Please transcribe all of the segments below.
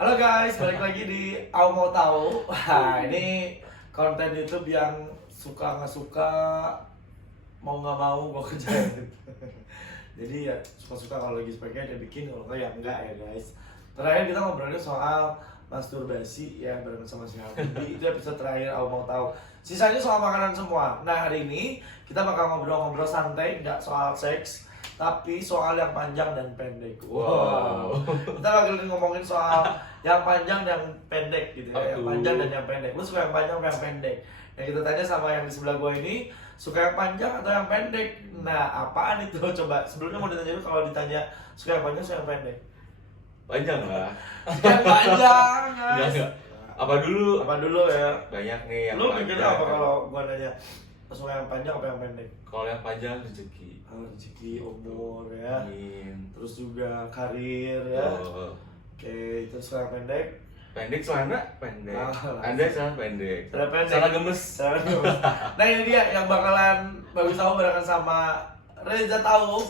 Halo guys, balik lagi di Aku Mau Tahu. Wah, ini konten YouTube yang suka nggak suka, mau nggak mau gue kerjain. Jadi ya suka-suka kalau lagi sebaiknya dia bikin, kalau nggak ya enggak ya guys. Terakhir kita ngobrolin soal masturbasi ya bareng sama si Habibie. Itu episode terakhir Aku Mau Tahu. Sisanya soal makanan semua. Nah hari ini kita bakal ngobrol-ngobrol santai, nggak soal seks, tapi soal yang panjang dan pendek. Wow. Kita lagi ngomongin soal yang panjang dan pendek gitu ya. Yang panjang dan yang pendek. Lu suka yang panjang atau yang pendek? Yang kita tanya sama yang di sebelah gua ini, suka yang panjang atau yang pendek? Nah, apaan itu? Coba sebelumnya mau ditanya dulu, kalau ditanya suka yang panjang, suka yang pendek. Panjang lah. Suka yang panjang, guys. Enggak. Apa dulu? Apa dulu ya? Banyak nih yang Lu panjang. mikirnya apa kalau gua nanya suka yang panjang apa yang pendek? Kalau yang panjang rezeki. Rezeki, umur ya. Amin. Terus juga karir ya. Oh. Oke, terus yang pendek. Pendek celana pendek. Ah, Anda celana pendek. Celana pendek. Celana gemes. Nah ini dia yang bakalan bagus tahu barengan sama Reza tahu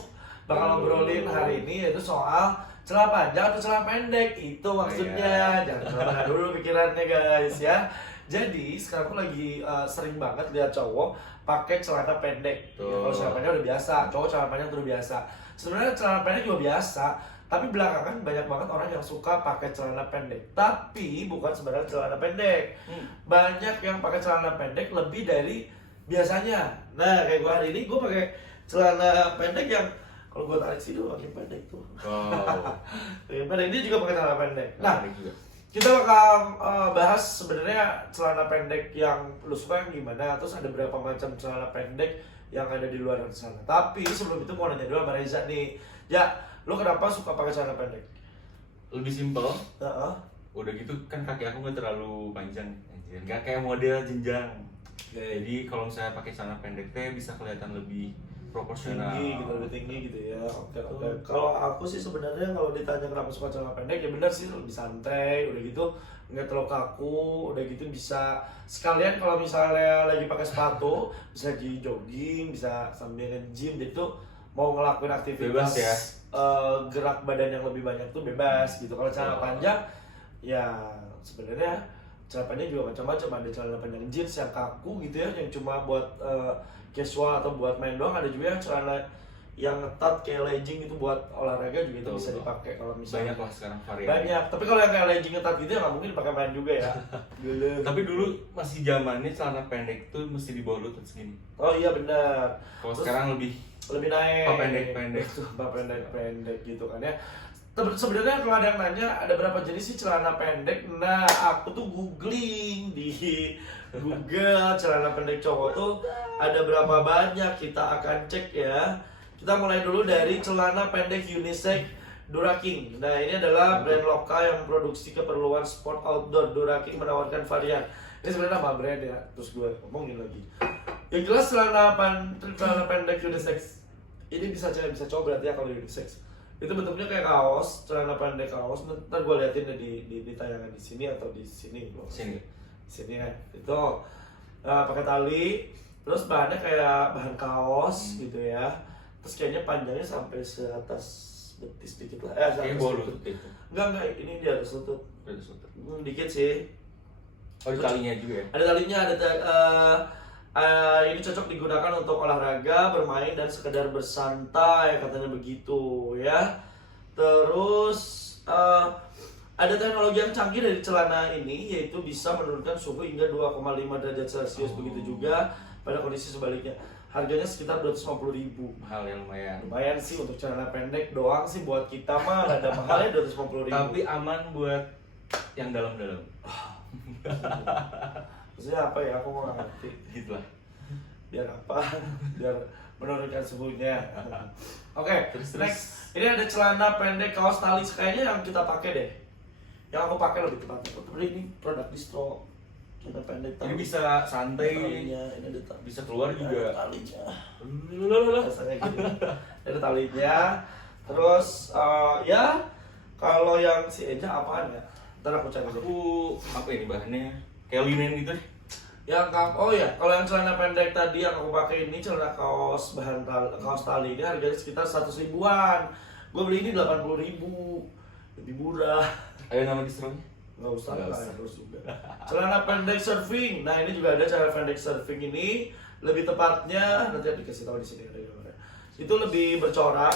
bakal ngobrolin hari ini, yaitu soal celana panjang atau celana pendek. Itu maksudnya. Jangan salah dulu pikirannya guys ya. Jadi sekarang aku lagi sering banget lihat cowok pakai celana pendek. Ya, kalau celana pendek udah biasa, cowok celana panjang tuh udah biasa. Sebenarnya celana pendek juga biasa, tapi belakangan banyak banget orang yang suka pakai celana pendek. Tapi bukan sebenarnya celana pendek. Banyak yang pakai celana pendek lebih dari biasanya. Nah, kayak gua hari ini gua pakai celana pendek yang kalau gua tarik sih dulu makin pendek tuh. Wow. Makin pendek, dia juga pakai celana pendek. Nah, Pendek juga. kita bakal bahas sebenarnya celana pendek yang lu suka yang gimana, terus ada berapa macam celana pendek yang ada di luar sana. Tapi sebelum itu mau nanya dulu sama Reza nih. Ya, lu kenapa suka pakai celana pendek? Lebih simpel. Heeh. Udah gitu kan kaki aku nggak terlalu panjang. Anjir, nggak kayak model jenjang. Jadi kalau misalnya pakai celana pendek teh bisa kelihatan lebih proporsional. Tinggi gitu, lebih tinggi gitu ya. Oke. Kalau aku sih sebenarnya kalau ditanya kenapa suka celana pendek, ya benar sih lebih santai, udah gitu nggak terlalu kaku, udah gitu bisa sekalian kalau misalnya lagi pakai sepatu bisa di jogging, bisa sambil nge-gym, jadi tuh mau ngelakuin aktivitas Bebas ya? Gerak badan yang lebih banyak tuh bebas gitu. Kalau celana panjang ya sebenarnya celana panjang juga macam-macam, ada celana panjang jeans yang kaku gitu ya, yang cuma buat casual atau buat main doang. Ada juga yang celana yang ngetat kayak legging itu buat olahraga juga itu bisa dipakai kalau misalnya. Banyak lah sekarang varian. Banyak, tapi kalau yang kayak legging ngetat gitu ya nggak mungkin dipakai main juga ya. Tapi dulu masih zamannya celana pendek tuh mesti di bawah lutut segini. Oh iya benar. Kalau Terus sekarang lebih naik. pendek-pendek. Pendek gitu kan ya. Sebenarnya kalau ada yang nanya ada berapa jenis sih celana pendek, nah aku tuh googling di Google celana pendek cowok tuh ada berapa banyak, kita akan cek ya. Kita mulai dulu dari celana pendek unisex Duraking. Nah ini adalah brand lokal yang memproduksi keperluan sport outdoor. Duraking menawarkan varian. Ini sebenarnya nama brand ya, terus gue ngomongin lagi. Yang jelas celana pendek unisex ini bisa cewek bisa cowok berarti ya kalau unisex. Itu bentuknya kayak kaos, celana pendek kaos. Ntar gue liatin deh di tayangan di sini atau di sini. Sini ya. Itu pakai tali, terus bahannya kayak bahan kaos gitu ya. Terus kayaknya panjangnya sampai seatas betis dikit lah. Kayak bawah lutut itu. Enggak, ini di atas lutut. Dikit sih. Oh, ada talinya juga ya? Ada talinya, ini cocok digunakan untuk olahraga, bermain, dan sekedar bersantai, katanya begitu ya. Terus ada teknologi yang canggih dari celana ini, yaitu bisa menurunkan suhu hingga 2,5 derajat Celcius. Begitu juga pada kondisi sebaliknya. Harganya sekitar 250.000. Mahal ya lumayan. Lumayan sih untuk celana pendek doang sih, buat kita mah gak ada mahalnya 250.000. Tapi aman buat yang dalam-dalam. Maksudnya apa ya? Aku mau ngerti. Gitu lah. Biar apa? Biar menurunkan suhunya. Oke, Terus. next. Ini ada celana pendek kaos tali, kayaknya yang kita pakai deh. Yang aku pakai lebih tepatnya. Tapi ini produk distro. Celana pendek tali. Ini bisa santai, Talinya, ini ada tali. bisa keluar juga. Talinya. Lalalala. Rasanya gini. Ada talinya. Terus ya kalau yang si Eja apaan ya? Ntar aku cari deh. Aku apa ini bahannya? Kayak linen gitu deh. Oh ya, kalau yang celana pendek tadi yang aku pakai ini celana kaos kaos tali ini harganya sekitar 100 ribuan. Gue beli ini 80.000, lebih murah. Ayo nama distro-nya. Nggak usah Nggak lah, usah. harus juga. Celana pendek surfing. Nah ini juga ada celana pendek surfing ini, lebih tepatnya nanti dikasih tahu di sini ada gambarnya. Itu lebih bercorak,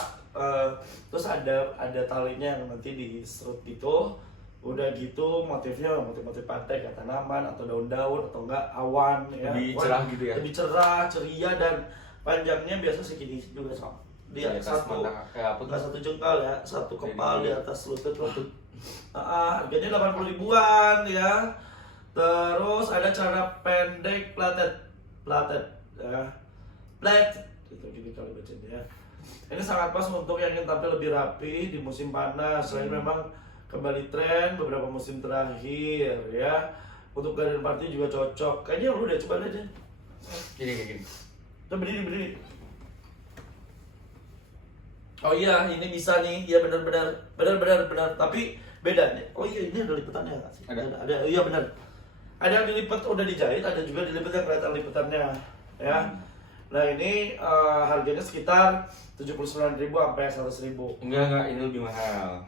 terus ada talinya yang nanti diserut gitu. Udah gitu motifnya motif-motif pantai, kayak tanaman atau daun-daun atau enggak awan ya. Lebih cerah gitu ya? Lebih cerah, ceria, dan panjangnya biasa segini juga sama. Dia Di atas satu, mata kayak apa tuh? nggak satu jengkal ya, satu kepal di Jadi- atas lutut lah. Harganya 80 ribuan ya. Terus ada celana pendek plated ya. Plated gitu gini kali bacanya ya. Ini sangat pas untuk yang ingin tampil lebih rapi di musim panas. Selain memang kembali tren beberapa musim terakhir ya. Untuk garden party juga cocok. Kayaknya lu udah coba aja. Gini kayak gini. Coba berdiri. Oh iya, ini bisa nih. Iya benar. Tapi bedanya. Oh iya, ini ada lipatannya nggak sih? Ada. Iya benar. Ada yang dilipat udah dijahit, ada juga dilipat yang kelihatan lipatannya, ya. Nah ini harganya sekitar 79.000 sampai 100.000. Enggak, ini lebih mahal.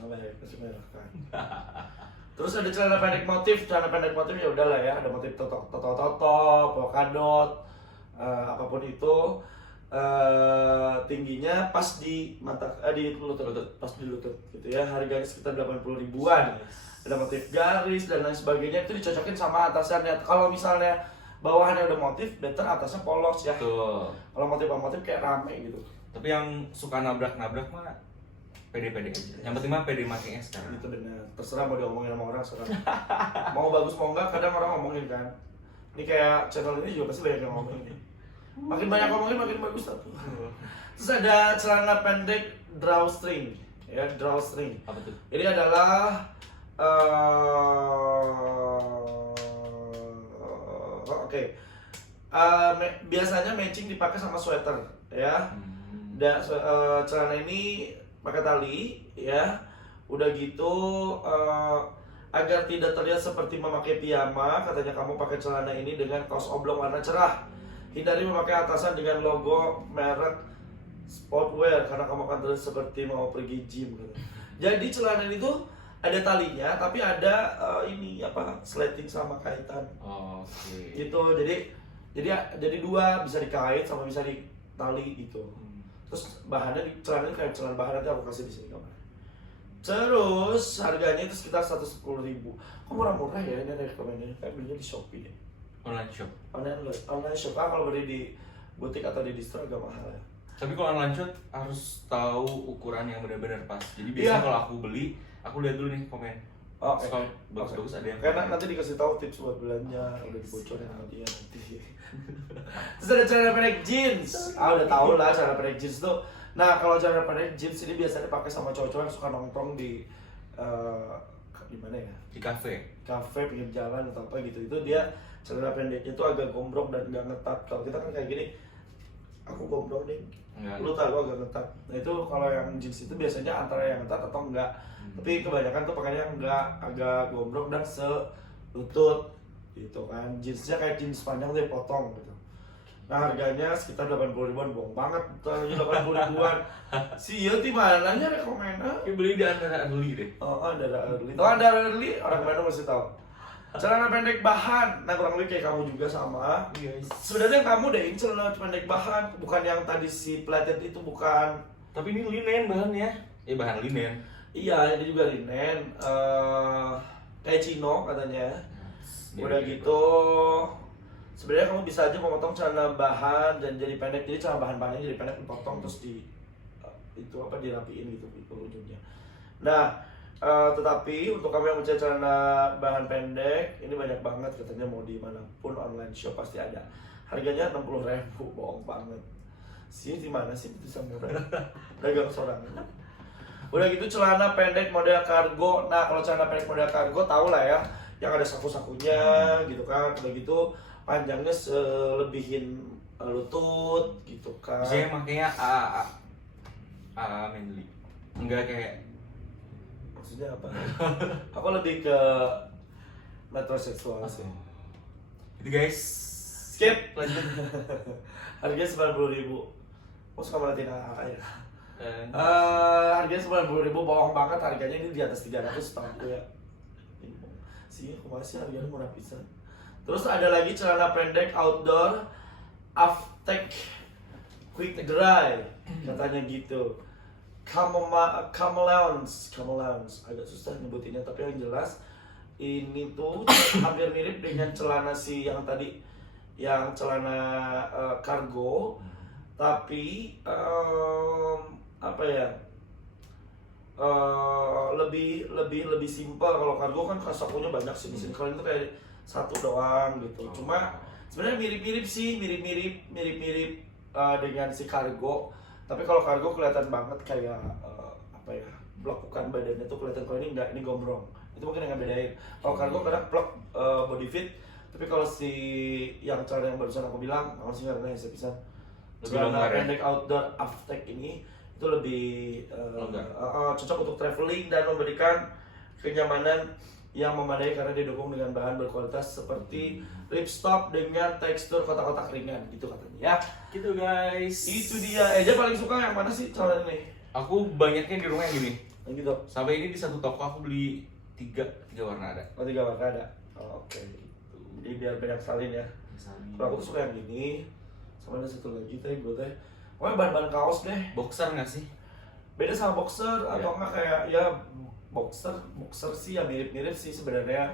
Apa ya? Kasih merah kan. Terus ada celana pendek motif ya udahlah ya, ada motif toto, polkadot, apapun itu. Tingginya pas di di lutut, pas di lutut gitu ya. Harganya sekitar 80 ribuan. Ada motif garis dan lain sebagainya, itu dicocokin sama atasannya. Kalau misalnya bawahannya udah motif, better atasnya polos ya. Tuh. Kalau motif kayak rame gitu. Tapi yang suka nabrak-nabrak mah pede-pede aja. Yang penting mah pede makainya sekarang. Itu benar. Terserah mau diomongin sama orang sekarang. Mau bagus mau enggak, kadang orang ngomongin kan. Ini kayak channel ini juga pasti banyak yang ngomongin. Makin banyak ngomongin makin bagus tuh. Terus ada celana pendek drawstring, ya drawstring. Apa tuh? Ini adalah oke. Biasanya matching dipakai sama sweater, ya. Celana ini pakai tali, ya. Udah gitu agar tidak terlihat seperti memakai piyama, katanya kamu pakai celana ini dengan kaos oblong warna cerah. Hindari memakai atasan dengan logo merek sportwear karena kamu akan terlihat seperti mau pergi gym. Jadi celana ini tuh ada talinya, tapi ada ini apa sleting sama kaitan. Oke. Gitu. Jadi dua, bisa dikait sama bisa ditali gitu. Terus bahannya di celana ini kayak celana bahan, nanti aku kasih di sini gambar. Terus harganya itu sekitar 110.000. Kok murah-murah ya ini rekomennya? Kayak belinya di Shopee deh. Online shop. Online shop kalau beli di butik atau di distro agak mahal ya. Tapi kalau online shop harus tahu ukuran yang benar-benar pas. Jadi Iya. biasanya kalau aku beli, aku lihat dulu nih komen. Oke. Kalau bagus-bagus ada yang Karena komen. nanti dikasih tahu tips buat belanja, udah dibocorin sama dia nanti. Terus ada celana pendek jeans. Udah tau lah celana pendek jeans tuh. Nah kalau celana pendek jeans ini biasanya dipakai sama cowok-cowok yang suka nongkrong di di mana ya? Di kafe. Kafe pinggir jalan atau apa gitu. Itu dia celana pendeknya tuh agak gombrong dan nggak ngetat. Kalau kita kan kayak gini, aku gombrong nih. Enggak. Lu tahu agak ngetat. Nah itu kalau yang jeans itu biasanya antara yang ngetat atau enggak. Tapi kebanyakan tuh pakainya enggak, agak gombrong dan selutut gitu kan. Jeansnya kayak jeans panjang tuh yang potong gitu. Nah harganya sekitar 80 ribuan, bohong banget. Tanya 80 ribuan. Si Yoti mana nya rekomenda? Kayak beli di antara beli deh. Oh, Andara Early. Tahu Andara Early? Orang Bandung masih tahu. Celana pendek bahan. Nah kurang lebih kayak kamu juga sama. Guys. Sebenarnya kamu deh ini celana pendek bahan, bukan yang tadi si plated itu, bukan. Tapi ini linen bahannya. Ya bahan linen. Iya, ini juga linen. Kayak chino katanya. Udah gitu, sebenarnya kamu bisa aja memotong celana bahan dan jadi pendek. Jadi celana bahan bahannya jadi pendek, dipotong terus itu apa dirapiin gitu di ujungnya. Nah, tetapi untuk kamu yang mencari celana bahan pendek, ini banyak banget katanya, mau di manapun online shop pasti ada. Harganya 60.000, bohong banget. Sini di mana sih bisa murah? Dagang seorang. Udah gitu celana pendek model kargo. Nah, kalau celana pendek model kargo tau lah ya, yang ada saku-sakunya gitu kan. Udah gitu panjangnya selebihin lutut gitu kan. Biasanya makanya manly. Enggak kayak Maksudnya apa? Aku lebih ke metroseksual sih. itu guys. Skip. Lanjut. Harganya 90.000. Mau suka merhatiin kakak ya? Harganya 90.000, bohong banget, harganya ini di atas 300 setahu ya. Sih, aku masih harganya murah pisan. Terus ada lagi celana pendek outdoor Aftek Quick Dry, katanya gitu. Camelons, agak susah nyebutinnya, tapi yang jelas ini tuh hampir mirip dengan celana si yang tadi, yang celana kargo, tapi apa ya, lebih simpel. Kalau kargo kan kasakunya banyak sih di sini. Kalau itu kayak satu doang gitu. Cuma sebenarnya mirip-mirip sih, mirip-mirip dengan si kargo. Tapi kalau kargo kelihatan banget kayak apa ya, belekukan badannya tuh kelihatan. Kalau ini enggak, ini gombrong. Itu mungkin yang bedain. Kalau kargo kadang plek body fit. Tapi kalau si yang celana yang barusan aku bilang, aku sih karena saya bisa celana pendek outdoor Aftek ini itu lebih cocok untuk traveling dan memberikan kenyamanan yang memadai karena didukung dengan bahan berkualitas seperti ripstop dengan tekstur kotak-kotak ringan gitu katanya ya. Gitu guys. Itu dia. Eja paling suka yang mana sih celana ini? Aku banyaknya di rumah yang gini. Yang gitu. Sampai ini di satu toko aku beli tiga warna ada. Oh, 3 warna ada. Oh, oke. Jadi biar banyak salin ya. Kalau aku tuh suka yang gini. Sama ada satu lagi teh gue teh. Pokoknya bahan-bahan kaos deh. Boxer nggak sih? Beda sama boxer atau enggak kayak ya boxer sih ya mirip-mirip sih sebenarnya.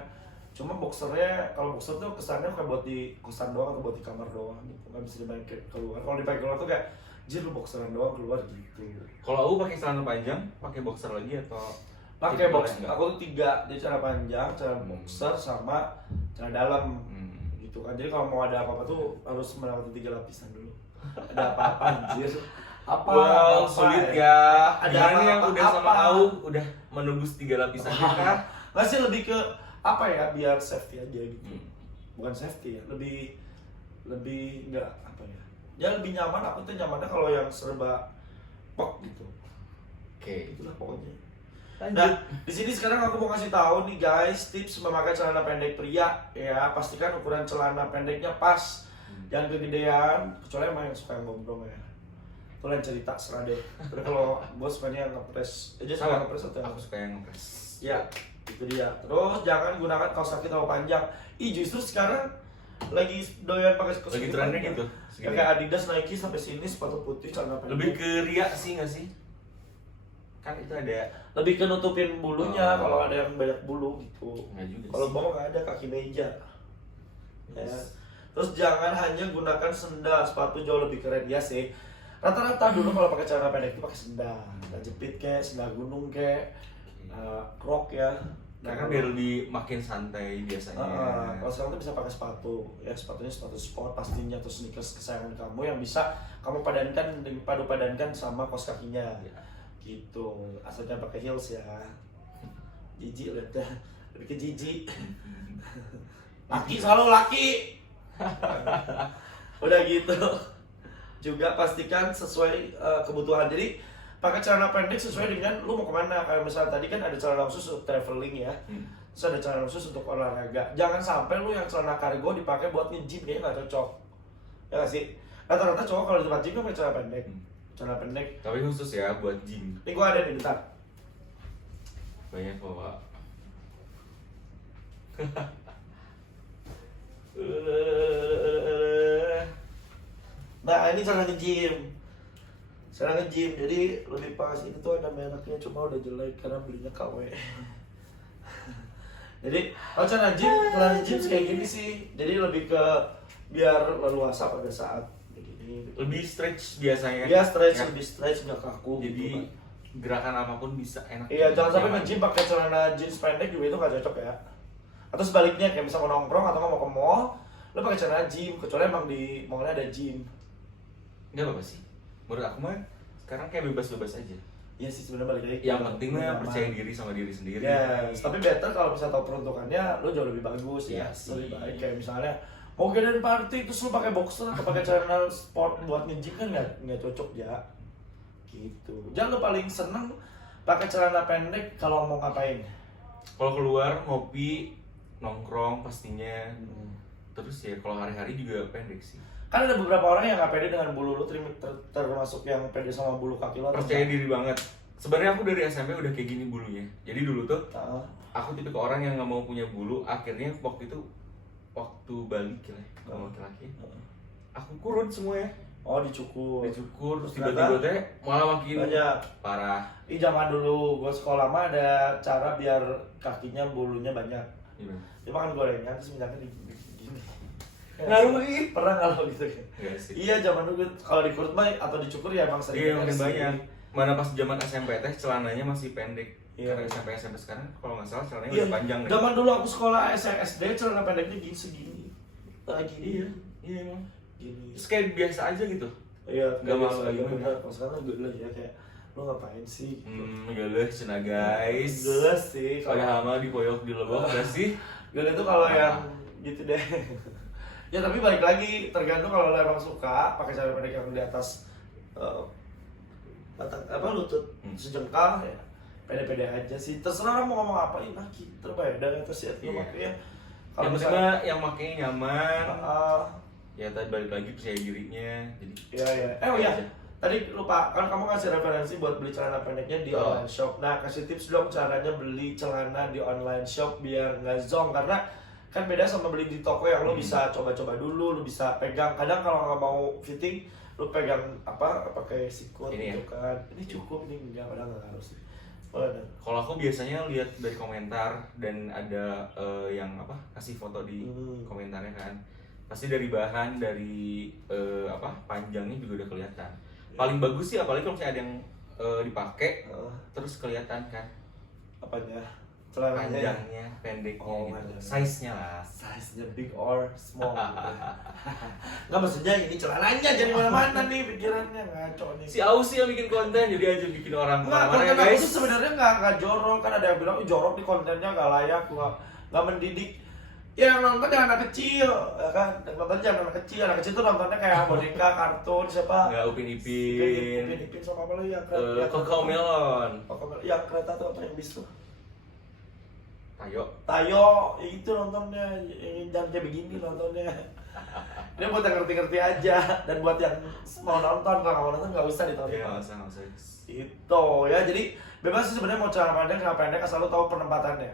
Cuma boxernya, kalau boxer tuh kesannya kayak buat di kosan doang atau buat di kamar doang gitu. Nggak bisa dipakai keluar. Kalau dipakai keluar tuh kayak jir lu boxeran doang keluar gitu. Kalau aku pakai celana panjang, pakai boxer lagi atau pakai boxer? Aku tuh 3, jadi celana panjang, celana boxer sama celana dalam. Gitu kan. Jadi kalau mau ada apa-apa tuh harus melewati 3 lapisan dulu. Ada apa-apa anjir. Wow, sulit ya. Ada Gimana nih yang apa-apa, udah sama aku udah menembus 3 lapisan kan? Nggak sih, lebih ke apa ya, biar safety aja gitu. Bukan safety ya, lebih nggak apa ya. Ya lebih nyaman, aku tuh nyamannya kalau yang serba pok gitu. Oke. Itulah pokoknya. Lanjut. Nah, di sini sekarang aku mau kasih tahu nih guys, tips memakai celana pendek pria ya. Pastikan ukuran celana pendeknya pas. Jangan kegedean, kecuali emang yang suka yang gombrong ya. Itu lain cerita, serah deh. Tapi kalau bos sukanya yang ngepres, aja suka ngepres atau aku suka yang ngepres. Ya, itu dia. Terus jangan gunakan kaos kaki terlalu panjang. Justru sekarang lagi doyan pakai kaos lagi kaki trennya panjang. gitu. Kayak Adidas, Nike sampai sini, sepatu putih, celana pendek. Lebih ke ria sih nggak sih? Kan itu ada. Lebih ke nutupin bulunya kalau ada yang banyak bulu gitu. Kalau bawah nggak ada, kaki meja. Ya. Terus jangan hanya gunakan sendal, sepatu jauh lebih keren ya sih. Rata-rata dulu kalau pakai celana pendek itu pakai sendal, jepit kayak sendal gunung kayak krok ya. Karena biar lebih makin santai biasanya. Kalau sekarang tuh bisa pakai sepatu, ya sepatunya sepatu sport pastinya, atau sneakers kesayangan kamu yang bisa kamu padankan sama kaos kakinya. Ya. Gitu. Asalnya pakai heels ya. Jijik lah dah, lebih ke jijik. Laki selalu laki. Udah gitu. Juga pastikan sesuai kebutuhan. Jadi pakai celana pendek sesuai dengan lu mau kemana. Kayak misalnya tadi kan ada celana khusus untuk traveling ya. Terus ada celana khusus untuk olahraga. Jangan sampai lu yang celana kargo dipakai buat nge-gym, kayaknya nggak cocok. Ya nggak sih? Rata-rata cowok kalau di tempat gym kan pakai celana pendek. Celana pendek. Tapi khusus ya buat gym. Ini gua ada nih, bentar. Banyak bawa. Nah ini celana nge-gym. Celana nge-gym, jadi lebih pas. Itu tuh ada mereknya, cuma udah jelek karena belinya KW. Jadi kalau celana gym kayak gini sih. Jadi lebih ke biar leluasa pada saat begini. Lebih stretch biasanya. Iya stretch, ya. Lebih stretch, nggak kaku. Jadi gitu kan. gerakan apapun bisa enak. Iya, jangan sampai nyaman. nge-gym pakai celana jeans pendek juga itu nggak cocok ya. Atau sebaliknya, kayak misalnya mau nongkrong atau mau ke mall, lo pakai celana gym, kecuali emang di mallnya ada gym. Nggak apa-apa sih. Menurut aku mah sekarang kayak bebas-bebas aja. Iya sih sebenarnya balik lagi. Yang penting mah percaya diri sama diri sendiri. Yes, tapi better kalau bisa tahu peruntukannya, lo jauh lebih bagus ya. Iya Lebih sih. baik kayak misalnya mau gedein party terus lo pakai boxer atau pakai celana sport buat nge-gym kan nggak cocok ya. Gitu. Jangan lo paling seneng pakai celana pendek kalau mau ngapain. Kalau keluar ngopi, nongkrong pastinya. Terus ya kalau hari-hari juga pendek sih. Kan ada beberapa orang yang nggak pede dengan bulu lu, termasuk yang pede sama bulu kaki lo. Percaya diri banget. Sebenarnya aku dari SMP udah kayak gini bulunya. Jadi dulu tuh aku tipe orang yang nggak mau punya bulu. Akhirnya waktu balik lah sama laki-laki, aku kurun semua ya. Oh, dicukur Terus tiba-tiba teh malah makin banyak. parah. Zaman dulu gue sekolah mah ada cara biar kakinya bulunya banyak. Gimana? Dia makan gorengan terus minyaknya gini. Ngaruh ih. Pernah nggak lo gitu kan? Enggak sih. Iya, zaman dulu kalau dikurut mah atau dicukur ya emang sering. Iya makin banyak. Mana pas zaman SMP teh celananya masih pendek. Iya. Karena SMP sekarang kalau nggak salah celananya Iya, udah panjang deh. zaman dulu aku sekolah SD celana pendeknya gini segini. Gini. Iya emang. Gini. Terus kayak biasa aja gitu. Iya, Nggak malu lagi. Kalau sekarang gue ya kayak lo ngapain sih? Geuleuh cenah guys. Geles sih. Padahal mah dipoyok di lobok gak sih? Geles itu kalau yang gitu deh. Ya tapi balik lagi tergantung kalau lo emang suka pakai celana pendek yang di atas lutut sejengkal ya pede-pede aja sih, terserah mau ngomong apain lah gitu dari atas ya itu makanya kalau misalnya yang makanya nyaman ya tadi balik lagi percaya dirinya jadi iya tadi lupa kan kamu ngasih referensi buat beli celana pendeknya di online shop. Nah, kasih tips dong caranya beli celana di online shop biar nggak zonk, karena kan beda sama beli di toko yang lo bisa coba-coba dulu, lo bisa pegang. Kadang kalau nggak mau fitting lu pegang pakai sikut gitu kan, ini cukup nih, enggak, padahal nggak harus. Kalau aku biasanya lihat dari komentar dan ada yang kasih foto di komentarnya kan, pasti dari bahan, dari panjangnya juga udah kelihatan. Paling bagus sih apalagi kalau misalnya ada yang dipakai terus kelihatan kan apanya, panjangnya, pendeknya gitu. Size-nya lah. Size-nya big or small gitu. Nggak, maksudnya ini celananya jadi mana-mana nih pikirannya, ngaco nih. Si Ausi yang bikin konten jadi aja bikin orang marah ya guys. Itu sebenarnya nggak jorok, kan ada yang bilang jorok di kontennya, nggak layak, nggak mendidik. Ya yang nonton jangan anak kecil, ya kan? Yang nonton jangan anak kecil tuh nontonnya kayak boneka, kartun, siapa? Nggak Upin Ipin sama apa lagi yang Coco Melon. Yang kereta tuh apa yang bis tuh? Tayo, itu nontonnya, jangan kayak begini nontonnya. Ini buat yang ngerti-ngerti aja, dan buat yang mau nonton, kalau mau nonton nggak usah ditonton. Iya, nggak usah. Itu ya, jadi bebas sih sebenarnya mau celana pendek, asal lo tahu penempatannya.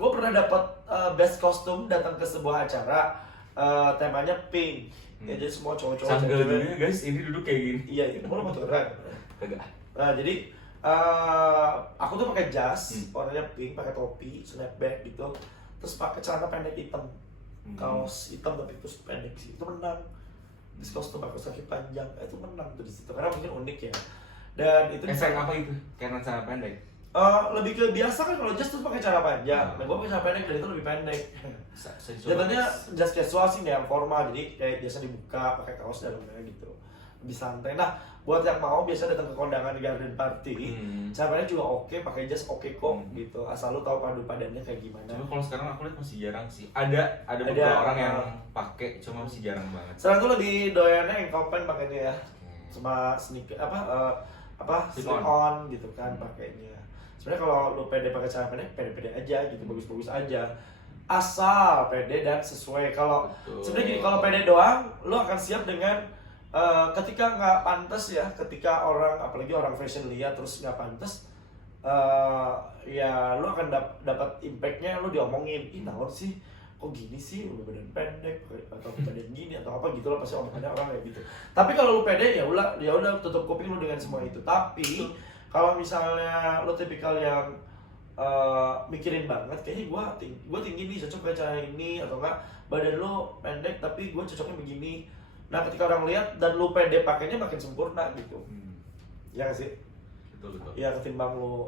Gue pernah dapat best costume datang ke sebuah acara, temanya pink. Ya jadi semua cowok-cowok. Sanggel dulu guys, ini duduk kayak gini. Iya, itu mau motoran. Kagak. Nah, jadi aku tuh pakai jas warnanya pink, pakai topi, snapback gitu, terus pakai celana pendek hitam, kaos hitam tapi terus pendek sih, itu menang. Terus kostum pakai kaki panjang, itu menang tuh di situ karena mungkin unik ya. Dan itu efek apa itu? Karena celana pendek? Lebih ke biasa kan kalau jas tuh pakai celana panjang, nah gue pakai celana pendek dan itu lebih pendek. Jatuhnya jas casual sih, nggak yang formal, jadi kayak biasa dibuka pakai kaos dalamnya gitu, lebih santai. Nah, buat yang mau biasa datang ke kondangan di garden party, caranya juga oke, pakai jas oke kok gitu, asal lu tahu padu padannya kayak gimana. Cuma kalau sekarang aku lihat masih jarang sih. Ada beberapa orang yang pakai, cuma masih jarang banget. Sekarang tuh lebih doyannya yang kapan pakainya ya, sama sneaker slip on gitu kan pakainya. Sebenarnya kalau lu pede pakai celana pendek, pede-pede aja gitu, bagus-bagus aja. Asal pede dan sesuai. Kalau sebenarnya gini, kalau pede doang, lu akan siap dengan ketika nggak pantas ya, ketika orang, apalagi orang fashion lihat terus nggak pantas, ya lu akan dapat impactnya, lu diomongin, ih naon sih, kok gini sih, udah badan pendek atau badan gini atau apa gitu loh, pasti omongannya orang kayak gitu. Tapi kalau lu pede ya udah tutup kuping lu dengan semua itu. Tapi kalau misalnya lu tipikal yang mikirin banget, kayaknya gua tinggi nih, cocok kayak cara ini, atau enggak badan lu pendek tapi gua cocoknya begini. Nah, ketika orang lihat dan lu pede pakainya makin sempurna gitu. Ya nggak sih? Betul. Ya ketimbang lu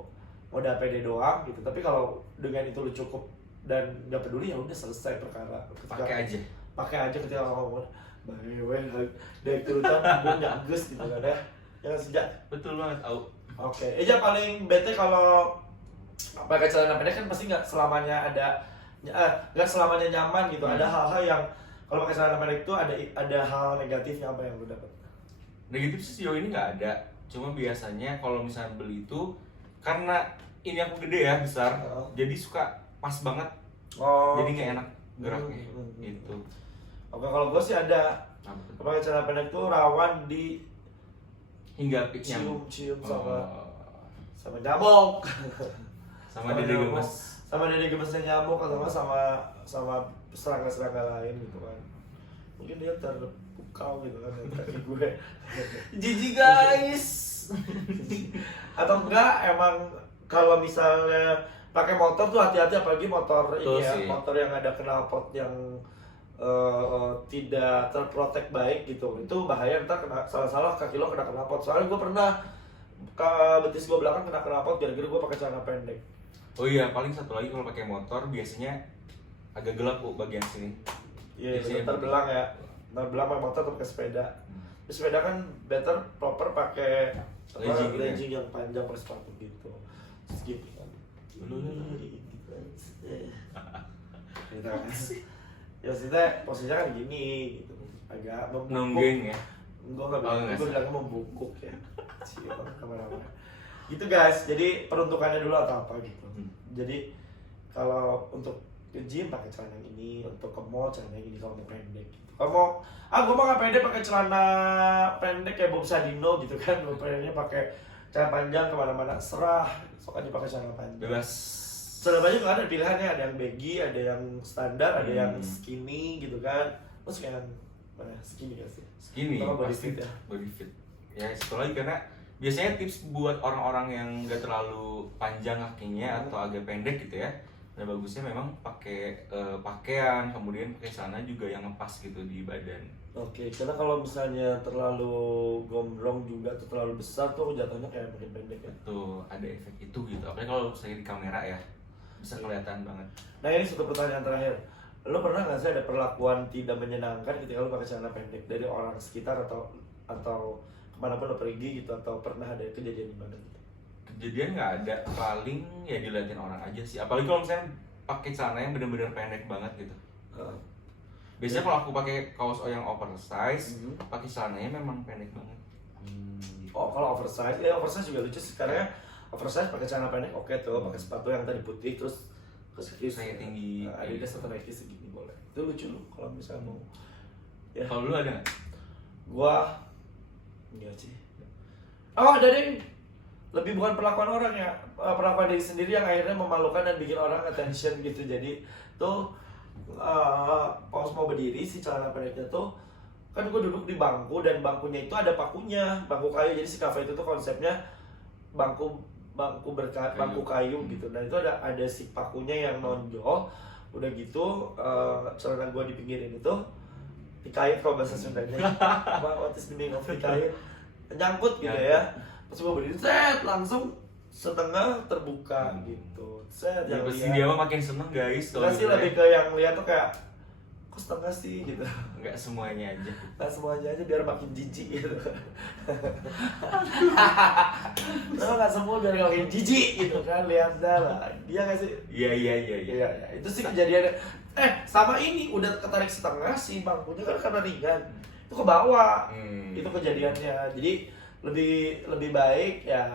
udah pede doang gitu. Tapi kalau dengan itu lu cukup dan nggak peduli, ya udah selesai perkara. Pakai aja ketika ngomong, dari turutan gue nggak gus gitu kan ya. Yang sejak. Betul banget. Oke. Eja paling bete kalau pakai celana pendek kan pasti nggak selamanya nyaman gitu. Ada hal-hal yang kalau pakai celana pendek itu ada hal negatifnya, apa yang lu dapat? Negatif sih sejauh ini nggak ada. Cuma biasanya kalau misalnya beli itu karena ini aku gede ya, besar, jadi suka pas banget. Jadi nggak enak geraknya gitu. Oke, kalau gue sih ada. Apa tuh? Pakai celana pendek tuh rawan di Hingga piknya cium sama oh. nyamuk. Sama dede nyamuk. gemes. Sama dede gemesnya nyamuk atau sama serangga-serangga lain gitu kan. Mungkin dia terpukau gitu kan dari kaki gue. Jijik guys. Atau enggak emang kalau misalnya pakai motor tuh hati-hati, apalagi motor Betul ini ya, sih. motor yang ada knalpot yang tidak terprotek baik gitu, itu bahaya, ntar kena salah-salah kaki lo kena knalpot. Soalnya gue pernah betis gue belakang kena knalpot gara-gara gue pakai celana pendek. Oh iya, paling satu lagi kalau pakai motor biasanya agak gelap Bu bagian sini. Iya, Biasanya terbelang ya, terbelang pakai motor atau pakai sepeda. Terus sepeda kan better proper pakai Legging gitu ya? legging yang panjang pakai sepatu gitu. Terus gitu kan. Gitu kan. Ya maksudnya posisinya kan gini gitu, agak membungkuk. Nungging ya. Gue nggak Oh, bilang, nggak gue sih. bilangnya membungkuk ya. Cium kemana-mana. Gitu guys, jadi peruntukannya dulu atau apa gitu. Jadi kalau untuk ke gym pakai celana yang ini, untuk ke mall celana yang ini kalau mau pendek gitu. Kalau mau, gue mau nggak pendek pakai celana pendek kayak Bob Sadino gitu kan, gue pendeknya pakai celana panjang kemana-mana, serah, sok aja pakai celana panjang. Bebas. Celana panjang juga ada pilihannya, ada yang baggy, ada yang standar, ada yang Hmm. skinny gitu kan. Terus yang mana skinny gak sih? Segini Atau body pasti fit ya? body fit. Ya satu lagi karena biasanya tips buat orang-orang yang gak terlalu panjang kakinya atau agak pendek gitu ya. Nah bagusnya memang pakai pakaian, kemudian pakai celana juga yang ngepas gitu di badan. Oke, karena kalau misalnya terlalu gombrong juga atau terlalu besar tuh jatuhnya kayak makin pendek ya. Tuh ada efek itu gitu. Apalagi kalau saya di kamera ya bisa kelihatan banget. Nah ini satu pertanyaan terakhir. Lo pernah nggak sih ada perlakuan tidak menyenangkan ketika lo pakai celana pendek dari orang sekitar atau kemanapun lo pergi gitu, atau pernah ada kejadian di mana gitu? Kejadian nggak ada, paling ya diliatin orang aja sih. Apalagi kalau misalnya pakai celana yang bener-bener pendek banget gitu. Biasanya kalau aku pakai kaos yang oversize, pakai celananya memang pendek banget. Oh kalau oversize, ya oversize juga lucu sih karena oversize pakai celana pendek oke tuh, pakai sepatu yang tadi putih terus Kayak tinggi. Adidas atau Nike segini boleh. Itu lucu loh kalau misalnya mau. Ya. Kalau lu ada nggak? Gua enggak sih. Oh, ada deh. Lebih bukan perlakuan orang ya, perlakuan diri sendiri yang akhirnya memalukan dan bikin orang attention gitu. Jadi tuh pas mau berdiri si celana pendeknya tuh kan gue duduk di bangku dan bangkunya itu ada pakunya, bangku kayu. Jadi si cafe itu tuh konsepnya bangku kayu gitu. Dan itu ada si pakunya yang nonjol. Udah gitu celana gue dipinggirin itu dikait kalau bahasa Sundanya. What is the meaning of dikait? Nyangkut gitu ya. Pas gue berdiri, set langsung setengah terbuka gitu. Set Ya yang pasti lihat. dia mah makin seneng guys. Enggak sih, gitu lebih ya. ke yang lihat tuh kayak kok setengah sih gitu. Nggak semuanya aja. Nah semuanya aja biar makin jijik gitu. Nah nggak semua biar makin jijik gitu kan, lihat dah lah. Dia nggak sih? Iya. Iya, ya. Itu sih kejadiannya. Sama ini udah ketarik setengah sih bangkunya kan karena ringan. Itu ke bawah. Itu kejadiannya. Jadi lebih baik ya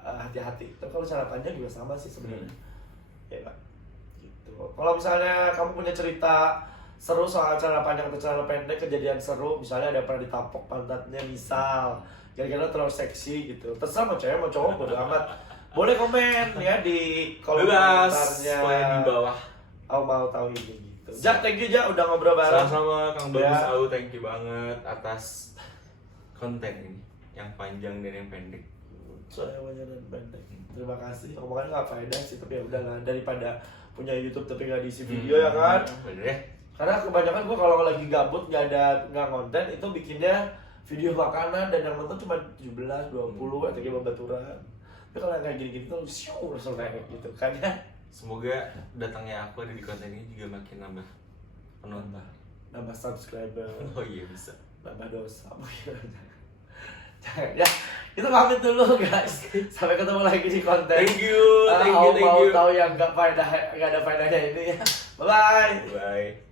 hati-hati. Tapi kalau cara panjang juga sama sih sebenarnya. Ya kan? Gitu. Kalau misalnya kamu punya cerita seru soal celana panjang atau celana pendek, kejadian seru, misalnya ada pernah ditapok pantatnya misal, kira-kira terlalu seksi gitu, terserah mau cewek mau cowok bodo amat, boleh komen ya di kolom komentarnya. Komen di bawah. Aku mau tahu ini gitu. Jak, thank you Jak udah ngobrol bareng. Sama-sama Kang Bagus Ya. Au, thank you banget atas konten ini yang panjang dan yang pendek. Soalnya panjang dan pendek. Terima kasih. Omongannya nggak faedah sih, tapi ya udahlah, daripada punya YouTube tapi nggak diisi video ya kan. Bener ya? Karena kebanyakan gue kalau lagi gabut nggak konten itu bikinnya video makanan dan yang nonton cuma 17, 20 atau kayak baturan. Tapi kalau yang kayak gini-gini tuh syukur langsung naik gitu kan ya. Semoga datangnya aku ada di konten ini juga makin nambah penonton. Nambah subscriber, Oh iya bisa. nambah dosa. Jangan ya. Kita pamit dulu guys. Sampai ketemu lagi di konten. Thank you. Mau tahu yang nggak ada faedahnya ini ya. Bye bye. Bye.